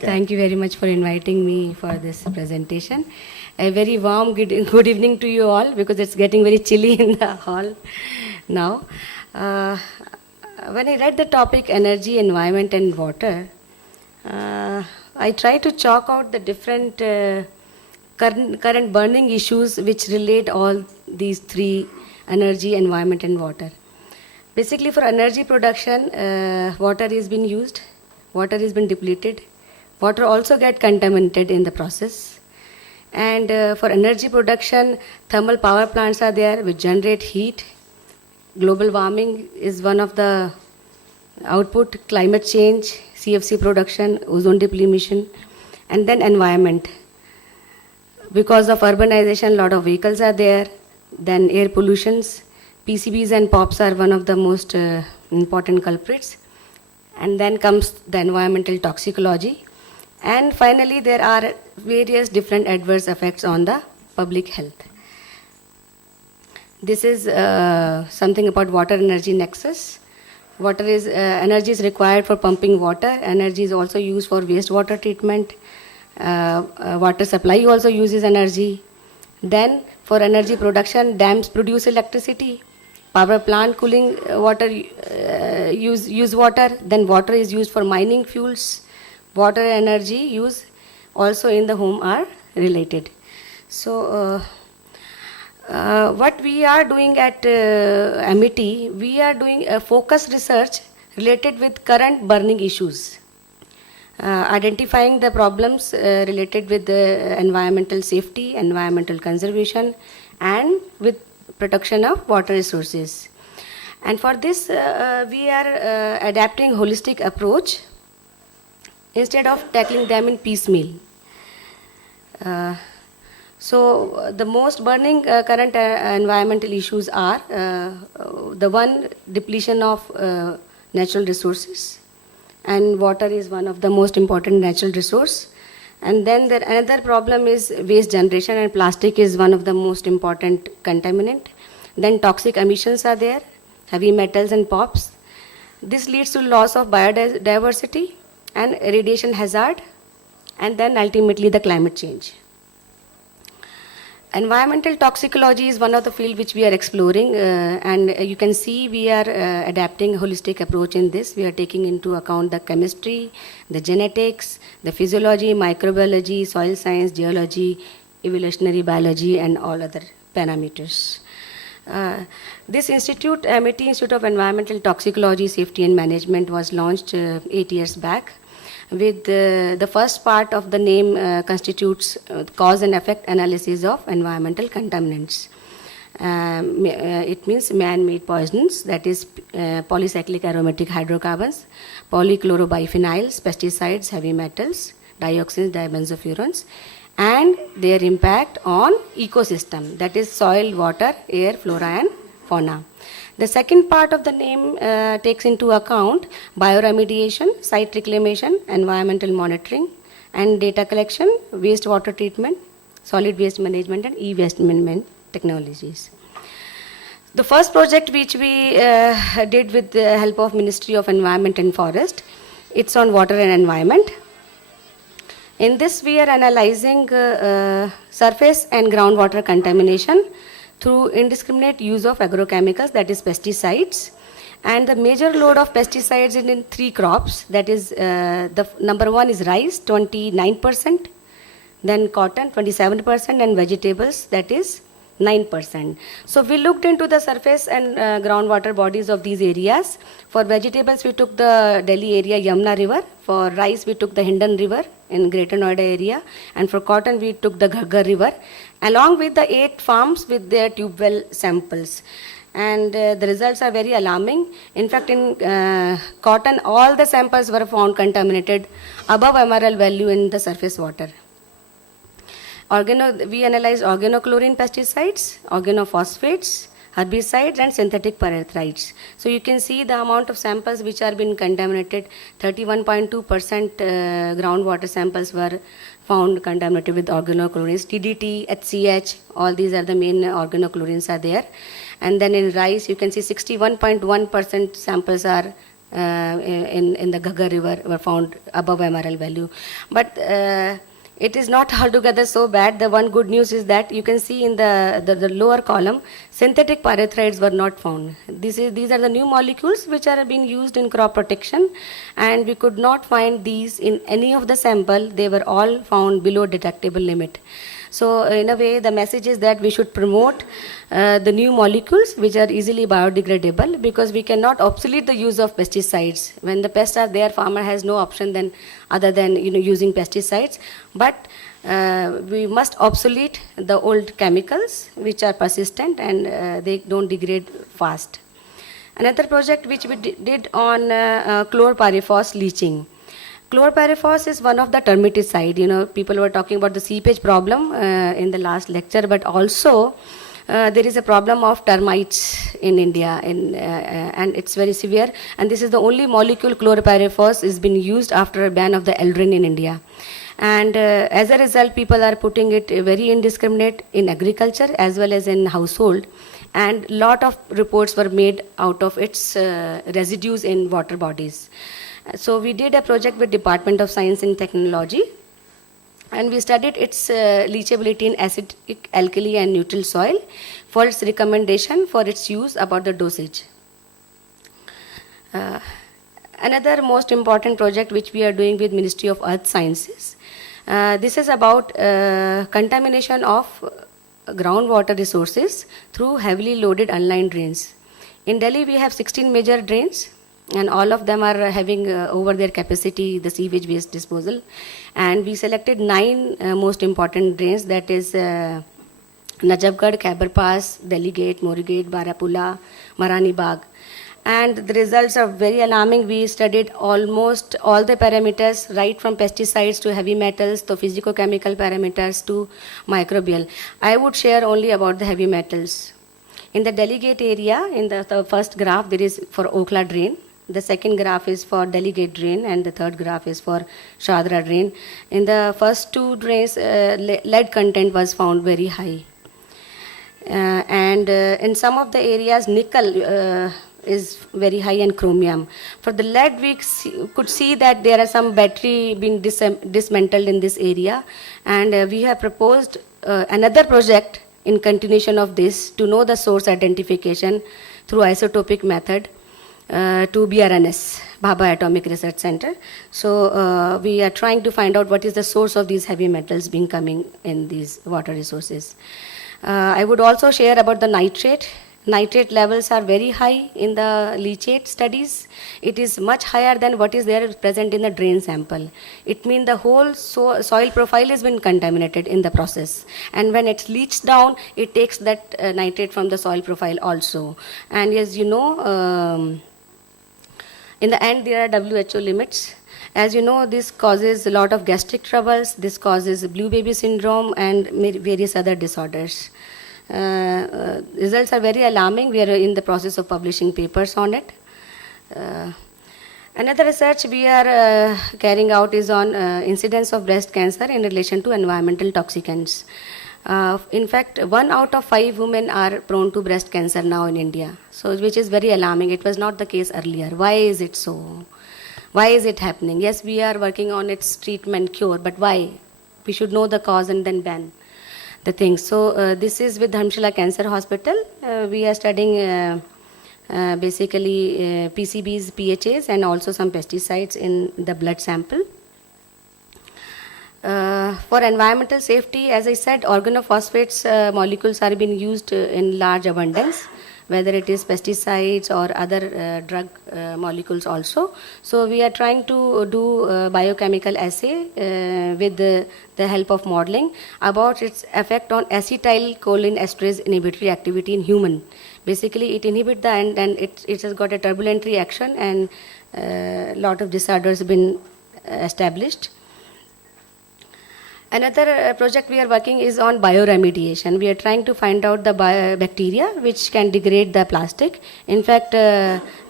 Thank you very much for inviting me for this presentation. A very warm good evening to you all because it's getting very chilly in the hall now. Uh, when I read the topic energy, environment and water, I try to chalk out the different current burning issues which relate all these three: energy, environment and water. Basically for energy production, water is being used, water is being depleted, water also get contaminated in the process. And for energy production, thermal power plants are there which generate heat. Global warming is one of the output, climate change, CFC production, ozone depletion, and then environment. Because of urbanization, a lot of vehicles are there, then air pollutions, PCBs and POPs are one of the most important culprits. And then comes the environmental toxicology. And finally, there are various different adverse effects on the public health. This is something about water energy nexus. Water is energy is required for pumping water. Energy is also used for wastewater treatment. Water supply also uses energy. Then for energy production, dams produce electricity. Power plant cooling water use water. Then water is used for mining fuels. Water energy use also in the home are related. So what we are doing at MET, we are doing a focused research related with current burning issues, identifying the problems related with the environmental safety, environmental conservation, and with protection of water resources. And for this, we are adapting holistic approach instead of tackling them in piecemeal. So the most burning current environmental issues are the one, depletion of natural resources, and water is one of the most important natural resource. And then another problem is waste generation, and plastic is one of the most important contaminant. Then toxic emissions are there, heavy metals and POPs. This leads to loss of biodiversity and radiation hazard, and then ultimately the climate change. Environmental toxicology is one of the field which we are exploring, and you can see we are adapting a holistic approach in this. We are taking into account the chemistry, the genetics, the physiology, microbiology, soil science, geology, evolutionary biology, and all other parameters. This institute, MET Institute of Environmental Toxicology, Safety and Management, was launched 8 years back. With the first part of the name constitutes cause and effect analysis of environmental contaminants. It means man-made poisons, that is polycyclic aromatic hydrocarbons, polychlorobiphenyls, pesticides, heavy metals, dioxins, dibenzofurans, and their impact on ecosystem, that is soil, water, air, flora and fauna. The second part of the name takes into account bioremediation, site reclamation, environmental monitoring, and data collection, wastewater treatment, solid waste management, and e-waste management technologies. The first project which we did with the help of Ministry of Environment and Forest, it's on water and environment. In this, we are analyzing surface and groundwater contamination through indiscriminate use of agrochemicals, that is pesticides. And the major load of pesticides is in three crops, that is the number one is rice, 29%, then cotton, 27%, and vegetables, that is 9%. So we looked into the surface and groundwater bodies of these areas. For vegetables, we took the Delhi area Yamuna River. For rice, we took the Hindon River in Greater Noida area. And for cotton, we took the Ghaggar River, along with the 8 farms with their tube well samples. And the results are very alarming. In fact, in cotton, all the samples were found contaminated above MRL value in the surface water. We analyzed organochlorine pesticides, organophosphates, herbicides, and synthetic pyrethrites. So you can see the amount of samples which are being contaminated. 31.2% groundwater samples were found contaminated with organochlorines. TDT, HCH, all these are the main organochlorines are there. And then in rice, you can see 61.1% samples are in the Ghaggar river were found above MRL value. But it is not altogether so bad. The one good news is that you can see in the lower column, synthetic pyrethroids were not found. These are the new molecules which are being used in crop protection, and we could not find these in any of the sample. They were all found below detectable limit. So in a way, the message is that we should promote the new molecules which are easily biodegradable, because we cannot obsolete the use of pesticides. When the pests are there, farmer has no option then other than using pesticides. But we must obsolete the old chemicals which are persistent and they don't degrade fast. Another project which we did on chlorpyrifos leaching. Chlorpyrifos is one of the termiticide. People were talking about the seepage problem in the last lecture, but also there is a problem of termites in India, and it's very severe. And this is the only molecule chlorpyrifos is been used after a ban of the Eldrin in India. And as a result, people are putting it very indiscriminate in agriculture as well as in household. And lot of reports were made out of its residues in water bodies. So we did a project with Department of Science and Technology, and we studied its leachability in acidic, alkali and neutral soil for its recommendation for its use about the dosage. Another most important project which we are doing with Ministry of Earth Sciences, this is about contamination of groundwater resources through heavily loaded unlined drains. In Delhi we have 16 major drains, and all of them are having over their capacity the sewage waste disposal. And we selected 9 most important drains, that is Najafgarh, Khyber Pass, Delhi Gate, Mori Gate, Barapula, Marani Bagh. And the results are very alarming. We studied almost all the parameters, right from pesticides to heavy metals to physicochemical parameters to microbial. I would share only about the heavy metals. In the Delhi Gate area, in the first graph, there is for Okhla drain. The second graph is for Delhi Gate drain, and the third graph is for Shadra drain. In the first 2 drains, lead content was found very high. And in some of the areas, nickel is very high, and chromium. For the lead, we could see that there are some battery being dismantled in this area. And we have proposed another project in continuation of this to know the source identification through isotopic method to BRNS, Bhabha Atomic Research Center. So we are trying to find out what is the source of these heavy metals being coming in these water resources. I would also share about the nitrate. Nitrate levels are very high in the leachate studies. It is much higher than what is there present in the drain sample. It means the whole soil profile has been contaminated in the process. And when it's leached down, it takes that nitrate from the soil profile also. And as you know, in the end, there are WHO limits. As you know, this causes a lot of gastric troubles. This causes blue baby syndrome and various other disorders. Results are very alarming. We are in the process of publishing papers on it. Another research we are carrying out is on incidence of breast cancer in relation to environmental toxicants. In fact, 1 out of 5 women are prone to breast cancer now in India, so which is very alarming. It was not the case earlier. Why is it so? Why is it happening? Yes, we are working on its treatment cure, but why? We should know the cause and then ban the things. So this is with Dharamshala Cancer Hospital. We are studying basically PCBs, PHAs, and also some pesticides in the blood sample. For environmental safety, as I said, organophosphates molecules are being used in large abundance, whether it is pesticides or other drug molecules also. So we are trying to do biochemical assay with the help of modeling about its effect on acetylcholine esterase inhibitory activity in human. Basically, it inhibits the and it has got a turbulent reaction, and a lot of disorders have been established. Another project we are working is on bioremediation. We are trying to find out the bacteria which can degrade the plastic. In fact,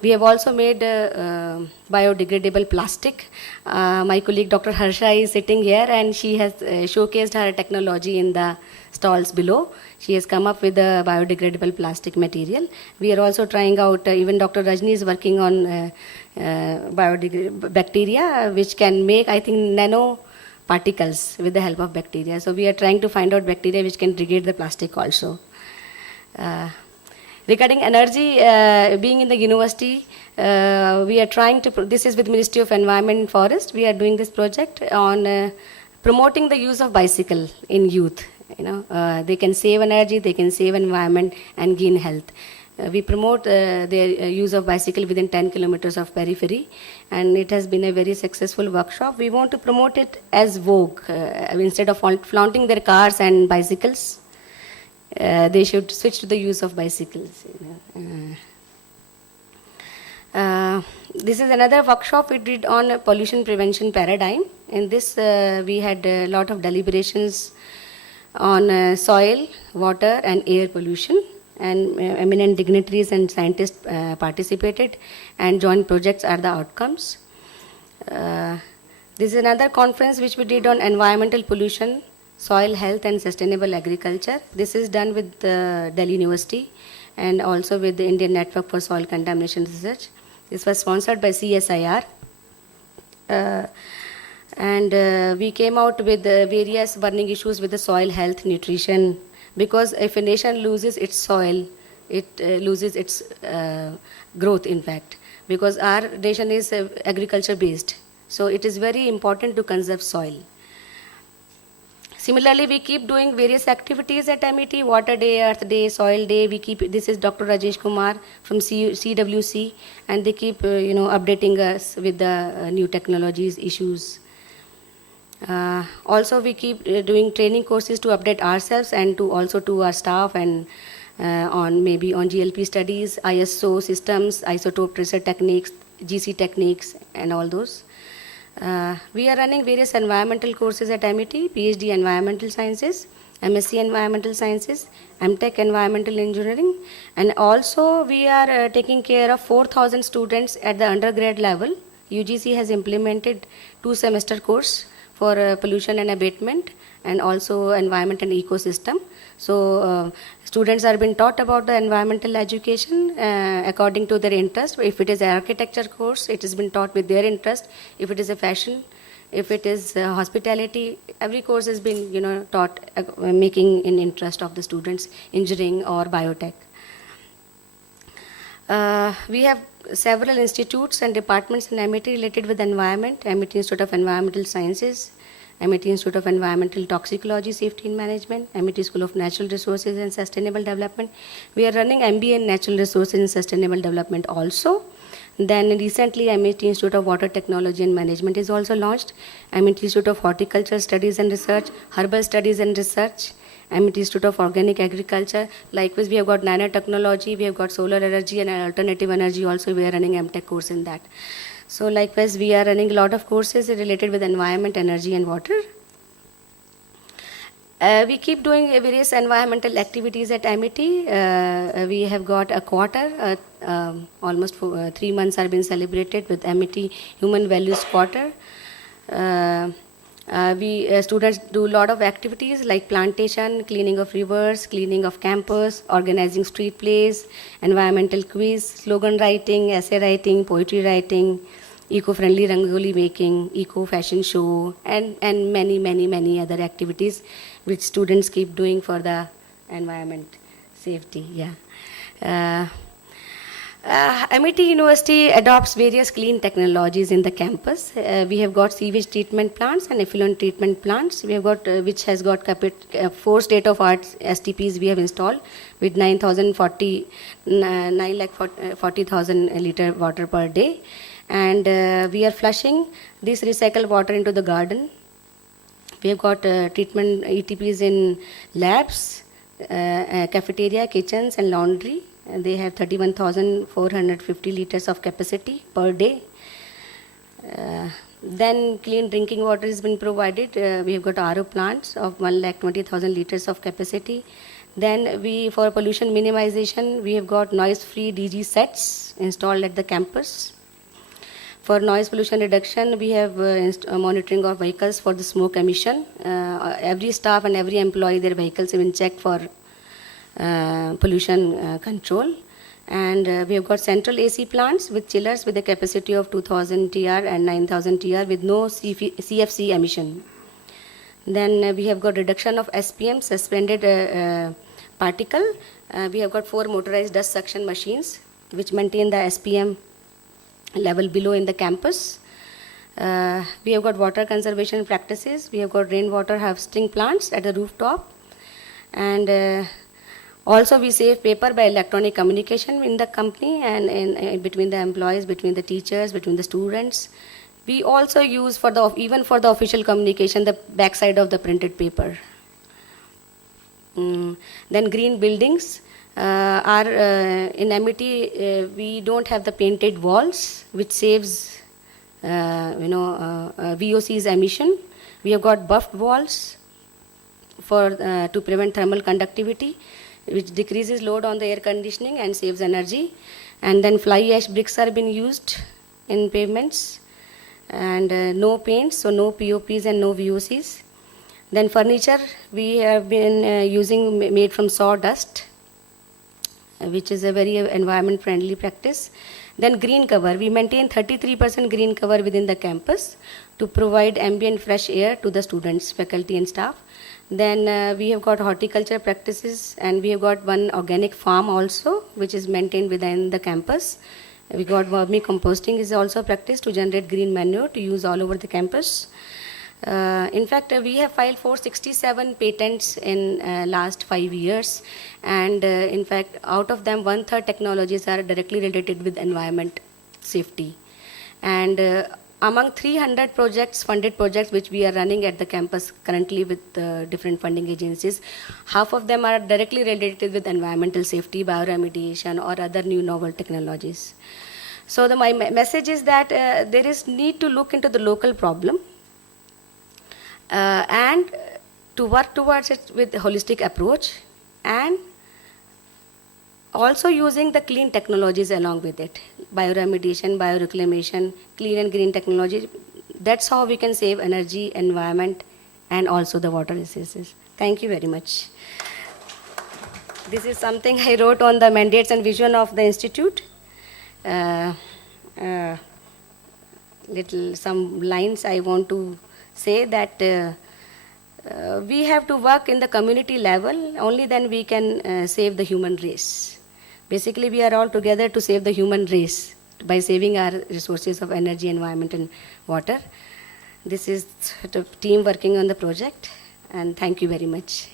we have also made biodegradable plastic. My colleague Dr. Harsha is sitting here, and she has showcased her technology in the stalls below. She has come up with a biodegradable plastic material. We are also trying out, even Dr. Rajni is working on bacteria which can make, I think, nano particles with the help of bacteria. So we are trying to find out bacteria which can degrade the plastic also. Regarding energy, being in the university, we are trying to, this is with Ministry of Environment and Forest, we are doing this project on promoting the use of bicycle in youth. They can save energy, they can save environment and gain health. We promote their use of bicycle within 10 kilometers of periphery, and it has been a very successful workshop. We want to promote it as vogue. Instead of flaunting their cars and bicycles, they should switch to the use of bicycles. This is another workshop we did on pollution prevention paradigm. In this, we had a lot of deliberations on soil, water, and air pollution. And eminent dignitaries and scientists participated, and joint projects are the outcomes. This is another conference which we did on environmental pollution, soil health, and sustainable agriculture. This is done with Delhi University and also with the Indian Network for Soil Contamination Research. This was sponsored by CSIR. And we came out with various burning issues with the soil health, nutrition, because if a nation loses its soil, it loses its growth, in fact, because our nation is agriculture based. So it is very important to conserve soil. Similarly, we keep doing various activities at MET, Water Day, Earth Day, Soil Day. This is Dr. Rajesh Kumar from CWC, and they keep updating us with the new technologies, issues. Also, we keep doing training courses to update ourselves and to our staff, and on GLP studies, ISO systems, isotope tracer techniques, GC techniques, and all those. We are running various environmental courses at MET, PhD Environmental Sciences, MSc Environmental Sciences, MTech Environmental Engineering, and also we are taking care of 4,000 students at the undergrad level. UGC has implemented 2-semester course for pollution and abatement, and also environment and ecosystem. So students are being taught about the environmental education according to their interest. If it is an architecture course, it has been taught with their interest. If it is a fashion, if it is hospitality, every course has been taught making in interest of the students, engineering or biotech. We have several institutes and departments in MET related with environment: MET Institute of Environmental Sciences, MET Institute of Environmental Toxicology, Safety and Management, MET School of Natural Resources and Sustainable Development. We are running MBA in Natural Resources and Sustainable Development also. Then recently, MET Institute of Water Technology and Management is also launched. MET Institute of Horticulture Studies and Research, Herbal Studies and Research, MET Institute of Organic Agriculture. Likewise, we have got nanotechnology, we have got solar energy and alternative energy also. We are running MTech course in that. So likewise, we are running a lot of courses related with environment, energy, and water. We keep doing various environmental activities at MET. We have got a quarter, almost 3 months are being celebrated with MET Human Values Quarter. Students do a lot of activities like plantation, cleaning of rivers, cleaning of campus, organizing street plays, environmental quiz, slogan writing, essay writing, poetry writing, eco-friendly rangoli making, eco-fashion show, and many other activities which students keep doing for the environment safety. MET University adopts various clean technologies in the campus. We have got sewage treatment plants and effluent treatment plants. We have got which has got 4 state-of-art STPs we have installed with 940,000 liter water per day. And we are flushing this recycled water into the garden. We have got treatment ETPs in labs, cafeteria, kitchens, and laundry. And they have 31,450 liters of capacity per day. Then clean drinking water has been provided. We have got RO plants of 120,000 liters of capacity. Then for pollution minimization, we have got noise-free DG sets installed at the campus. For noise pollution reduction, we have monitoring of vehicles for the smoke emission. Every staff and every employee, their vehicles have been checked for pollution control. And we have got central AC plants with chillers with a capacity of 2000 TR and 9000 TR with no CFC emission. Then we have got reduction of SPM, suspended particle. We have got 4 motorized dust suction machines which maintain the SPM level below in the campus. We have got water conservation practices. We have got rainwater harvesting plants at the rooftop. And also we save paper by electronic communication in the company and in between the employees, between the teachers, between the students. We also use for the even for the official communication the backside of the printed paper. Then green buildings are in Amity. We don't have the painted walls, which saves VOC's emission. We have got buffed walls for to prevent thermal conductivity, which decreases load on the air conditioning and saves energy. And then fly ash bricks are being used in pavements. And no paints, so no POPs and no VOCs. Then furniture we have been using made from sawdust, which is a very environment friendly practice. Then green cover, we maintain 33% green cover within the campus to provide ambient fresh air to the students, faculty and staff. Then we have got horticulture practices, and we have got one organic farm also, which is maintained within the campus. We got vermicomposting is also practiced to generate green manure to use all over the campus. In fact, we have filed 467 patents in last 5 years, and in fact, out of them, 1/3 technologies are directly related with environment safety. And among 300 projects, funded projects, which we are running at the campus currently with different funding agencies, half of them are directly related with environmental safety, bioremediation, or other new novel technologies. So my message is that there is need to look into the local problem and to work towards it with a holistic approach, and also using the clean technologies along with it, bioremediation, bioreclamation, clean and green technology. That's how we can save energy, environment, and also the water resources. Thank you very much. This is something I wrote on the mandates and vision of the institute. Some lines I want to say that we have to work in the community level, only then we can save the human race. Basically, we are all together to save the human race by saving our resources of energy, environment, and water. This is the team working on the project, and thank you very much.